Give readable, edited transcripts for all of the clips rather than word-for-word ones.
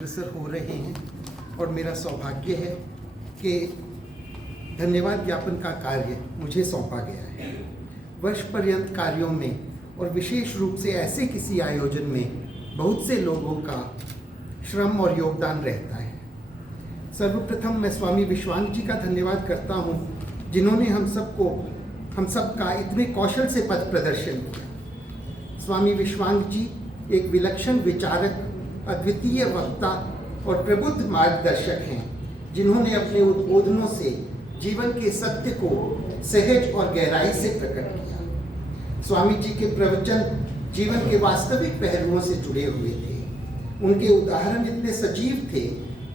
अग्रसर हो रहे हैं और मेरा सौभाग्य है कि धन्यवाद ज्ञापन का कार्य मुझे सौंपा गया है। वर्ष पर्यंत कार्यों में और विशेष रूप से ऐसे किसी आयोजन में बहुत से लोगों का श्रम और योगदान रहता है। सर्वप्रथम मैं स्वामी विश्वांग जी का धन्यवाद करता हूँ, जिन्होंने हम सबका इतने कौशल से पथ प्रदर्शन किया। स्वामी विश्वांग जी एक विलक्षण विचारक, अद्वितीय वक्ता और प्रबुद्ध मार्गदर्शक हैं, जिन्होंने अपने उद्बोधनों से जीवन के सत्य को सहज और गहराई से प्रकट किया। स्वामी जी के प्रवचन जीवन के वास्तविक पहलुओं से जुड़े हुए थे। उनके उदाहरण इतने सजीव थे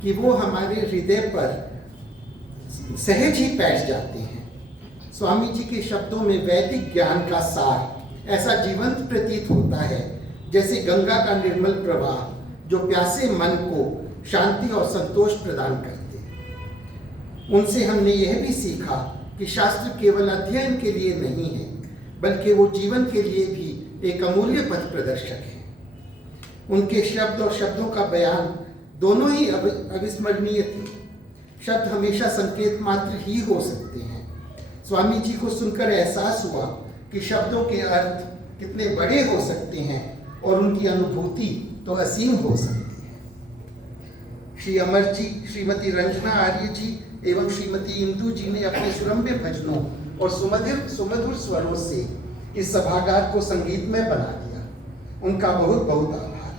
कि वो हमारे हृदय पर सहज ही बैठ जाते हैं। स्वामी जी के शब्दों में वैदिक ज्ञान का सार ऐसा जीवंत प्रतीत होता है जैसे गंगा का निर्मल प्रवाह, जो प्यासे मन को शांति और संतोष प्रदान करते हैं। उनसे हमने यह भी सीखा कि शास्त्र केवल अध्ययन के लिए नहीं है, बल्कि वो जीवन के लिए भी एक अमूल्य पथ प्रदर्शक है। उनके शब्द और शब्दों का बयान दोनों ही अविस्मरणीय थे। शब्द हमेशा संकेत मात्र ही हो सकते हैं। स्वामी जी को सुनकर एहसास हुआ कि शब्दों के अर्थ कितने बड़े हो सकते हैं और उनकी अनुभूति तो असीम हो सकती है। श्री अमर जी, श्रीमती रंजना आर्य जी एवं श्रीमती इंदु जी ने अपने सुरम्य भजनों और सुमधुर स्वरों से इस सभागार को संगीतमय बना दिया। उनका बहुत बहुत आभार।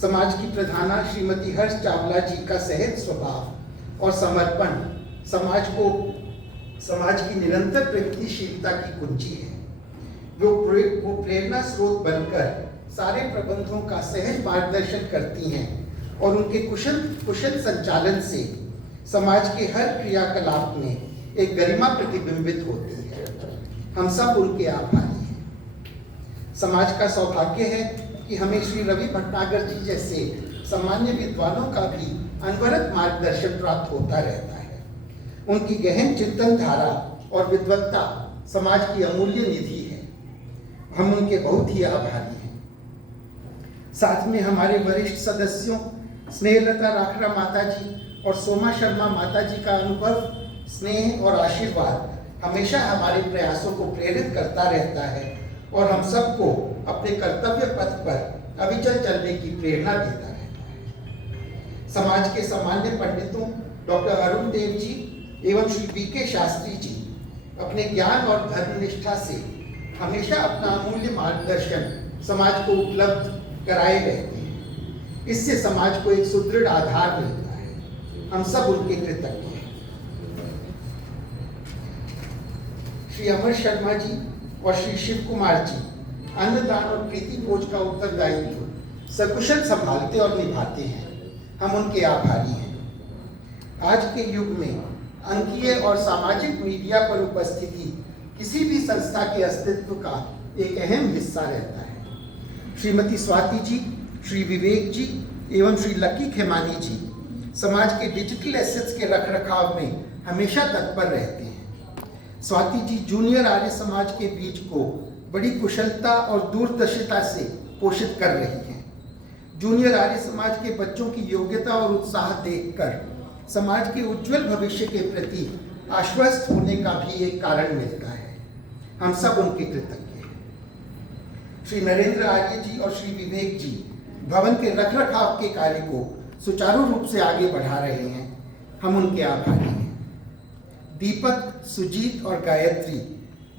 समाज की प्रधाना श्रीमती हर्ष चावला जी का सहज स्वभाव और समर्पण समाज की निरंतर प्रगतिशीलता की कुंजी है। वो प्रेरणा स्रोत बनकर सारे प्रबंधों का सहज मार्गदर्शन करती हैं और उनके कुशल संचालन से समाज के हर क्रियाकलाप में एक गरिमा प्रतिबिंबित होती है। हम सब उनके आभारी हैं। समाज का सौभाग्य है कि हमें श्री रवि भटनागर जी जैसे सामान्य विद्वानों का भी अनवरत मार्गदर्शन प्राप्त होता रहता है। उनकी गहन चिंतन धारा और विद्वत्ता समाज की अमूल्य निधि है। हम उनके बहुत ही आभारी हैं। साथ में हमारे वरिष्ठ सदस्यों स्नेहलता राखरा माता जी और सोमा शर्मा माता जी का अनुभव, स्नेह और आशीर्वाद हमेशा हमारे प्रयासों को प्रेरित करता रहता है और हम सबको अपने कर्तव्य पथ पर अविचल चलने की प्रेरणा देता रहता है। समाज के सामान्य पंडितों डॉक्टर अरुण देव जी एवं श्री बी.के. शास्त्री जी अपने ज्ञान और धर्मनिष्ठा से हमेशा अपना अमूल्य मार्गदर्शन समाज को उपलब्ध कराए रहते हैं। इससे समाज को एक सुदृढ़ आधार मिलता है। हम सब उनके कृतज्ञ हैं। श्री अमर शर्मा जी और श्री शिव कुमार जी अन्नदान और प्रीति भोज का उत्तरदायित्व सकुशल संभालते और निभाते हैं। हम उनके आभारी हैं। आज के युग में अंकीय और सामाजिक मीडिया पर उपस्थिति किसी भी संस्था के अस्तित्व का एक अहम हिस्सा रहता है। श्रीमती स्वाति जी, श्री विवेक जी एवं श्री लकी खेमानी जी समाज के डिजिटल एसेट्स के रखरखाव में हमेशा तत्पर रहते हैं। स्वाति जी जूनियर आर्य समाज के बीज को बड़ी कुशलता और दूरदर्शिता से पोषित कर रही हैं। जूनियर आर्य समाज के बच्चों की योग्यता और उत्साह देखकर समाज के उज्जवल भविष्य के प्रति आश्वस्त होने का भी एक कारण मिलता है। हम सब उनके कृतज्ञ हैं। श्री नरेंद्र आर्य जी और श्री विवेक जी भवन के रखरखाव के कार्य को सुचारू रूप से आगे बढ़ा रहे हैं। हम उनके आभारी हैं। दीपक, सुजीत और गायत्री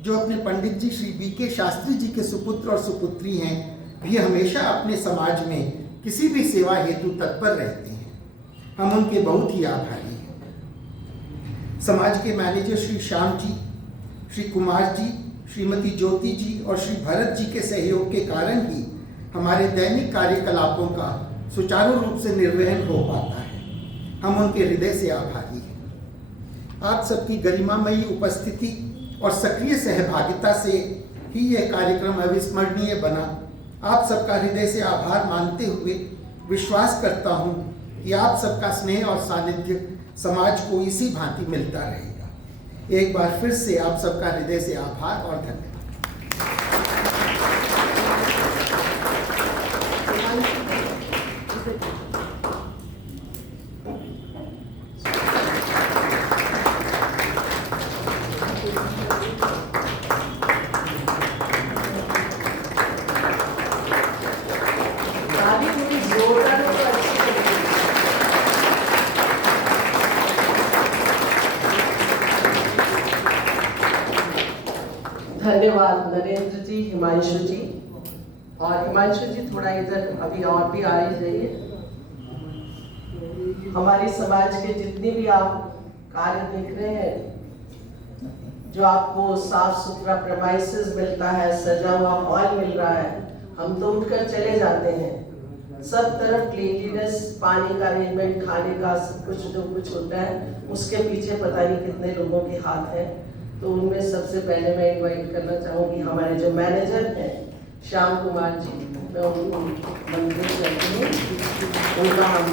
जो अपने पंडित जी श्री बी.के. शास्त्री जी के सुपुत्र और सुपुत्री हैं, भी हमेशा अपने समाज में किसी भी सेवा हेतु तत्पर रहते हैं। हम उनके बहुत ही आभारी हैं। समाज के मैनेजर श्री श्याम जी, श्री कुमार जी, श्रीमती ज्योति जी और श्री भरत जी के सहयोग के कारण ही हमारे दैनिक कार्यकलापों का सुचारू रूप से निर्वहन हो पाता है। हम उनके हृदय से आभारी हैं। आप सबकी गरिमामयी उपस्थिति और सक्रिय सहभागिता से ही यह कार्यक्रम अविस्मरणीय बना। आप सबका हृदय से आभार मानते हुए विश्वास करता हूँ कि आप सबका स्नेह और सानिध्य समाज को इसी भांति मिलता रहेगा। एक बार फिर से आप सबका हृदय से आभार और धन्यवाद। धन्यवाद नरेंद्र जी, हिमांशु जी। और हिमांशु जी थोड़ा इधर अभी और भी आ जाइए। हमारी समाज के जितने भी आप कार्य देख रहे हैं, जो आपको साफ सुथरा प्रेमाइसेस मिलता है, सजा हुआ हॉल मिल रहा है, हम तो उठकर चले जाते हैं। सब तरफ क्लीनलीनेस, पानी का अरेंजमेंट, खाने का सब कुछ जो कुछ होता है, उसके पीछे पता नहीं कितने लोगों के हाथ है। तो उनमें सबसे पहले मैं इनवाइट करना चाहूँगी हमारे जो मैनेजर हैं श्याम कुमार जी, मैं उनको मंजूर करती हूँ। उनका हम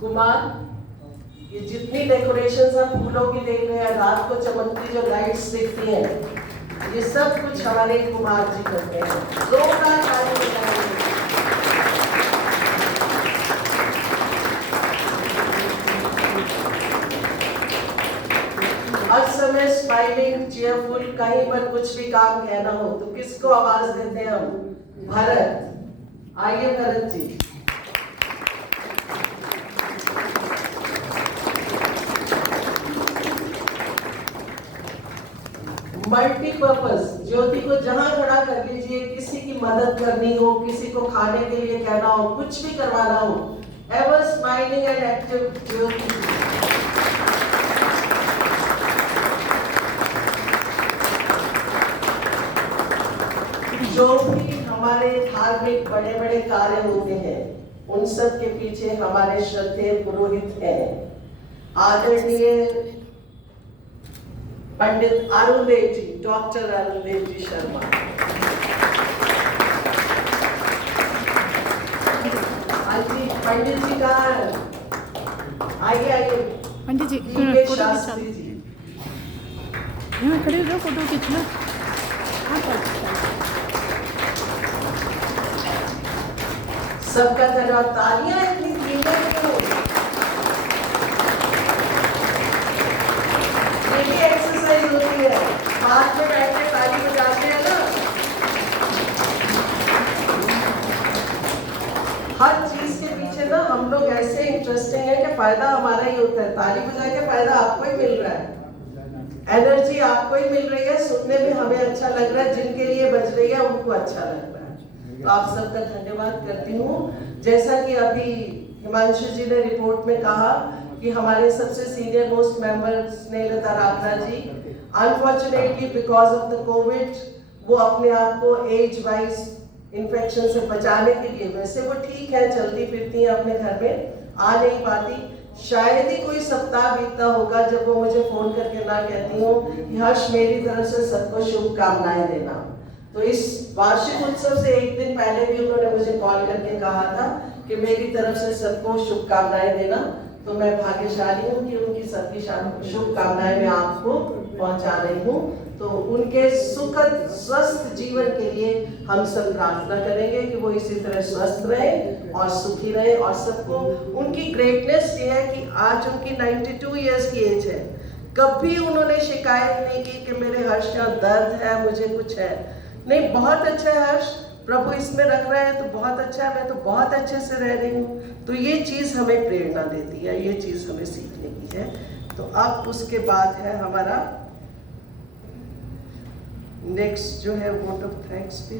कुमार, ये जितनी डेकोरेशंस हम फूलों की देख रहे हैं, रात को चमकती जो लाइट्स दिखती हैं, ये सब कुछ हमारे कुमार जी करते हैं। जोरदार ताली बजाइए। हर समय स्माइलिंग, चीयरफुल, कहीं पर कुछ भी काम कहना हो तो किसको आवाज देते हैं हम? भरत। आइए भरत जी। मल्टीपर्पज, ज्योति को जहां खड़ा कर लीजिए, किसी की मदद करनी हो, किसी को खाने के लिए कहना हो, कुछ भी करवाना हो, एवर स्माइलिंग एंड एक्टिव ज्योति। जो भी हमारे धार्मिक बड़े बड़े कार्य होते हैं, उन सब के पीछे हमारे श्रद्धेय पुरोहित हैं, आदरणीय पंडित अरुण देव जी, डॉक्टर अरुण देव जी शर्मा। जी पंडित जी कहाँ है? आइए आइए पंडित जी, फोटो शास्त्री जी। यहाँ खड़े हो जाओ, फोटो खींचना। सबका धन्यवाद। तालियां इतनी धीरे क्यों? ये भी एक्सरसाइज होती है, हाथ में बैठ के ताली बजाते हैं ना। हर चीज के पीछे ना हम लोग ऐसे इंटरेस्टिंग है कि फायदा हमारा ही होता है। ताली बजा के फायदा आपको ही मिल रहा है, एनर्जी आपको ही मिल रही है, सुनने में हमें अच्छा लग रहा है, जिनके लिए बज रही है उनको अच्छा लग रहा है। तो आप सबका धन्यवाद करती हूँ। जैसा कि अभी हिमांशु जी ने रिपोर्ट में कहा कि हमारे सबसे senior most member Snehlata Rakhna ji, unfortunately because of the COVID, वो अपने आप को एज वाइज इन्फेक्शन से बचाने के लिए, वैसे वो ठीक है, चलती फिरती हैं अपने घर में, आ नहीं पाती। शायद ही कोई सप्ताह बीतता होगा जब वो मुझे फोन करके ना कहती हूँ कि हर्ष मेरी तरफ से सबको शुभकामनाएं देना। तो इस वार्षिक उत्सव से एक दिन पहले भी उन्होंने मुझे कॉल करके कहा था कि मेरी तरफ से सबको शुभकामनाएं देना। तो मैं भाग्यशाली हूँ कि उनकी सबकी शुभकामनाएं मैं आपको पहुंचा रही हूँ। तो उनके सुखद स्वस्थ जीवन के लिए हम सब प्रार्थना करेंगे कि वो इसी तरह स्वस्थ रहे और सुखी रहे। और सबको उनकी ग्रेटनेस ये है कि आज उनकी 92 इयर्स की एज है, कभी उन्होंने शिकायत नहीं की कि मेरे हर्ष यहाँ दर्द है, मुझे कुछ है। नहीं, बहुत अच्छा है हर्ष, प्रभु इसमें रख रहे हैं तो बहुत अच्छा है, मैं तो बहुत अच्छे से रह रही हूँ। तो ये चीज़ हमें प्रेरणा देती है, ये चीज़ हमें सीखने की है। तो अब उसके बाद है हमारा नेक्स्ट जो है वोट ऑफ थैंक्स भी।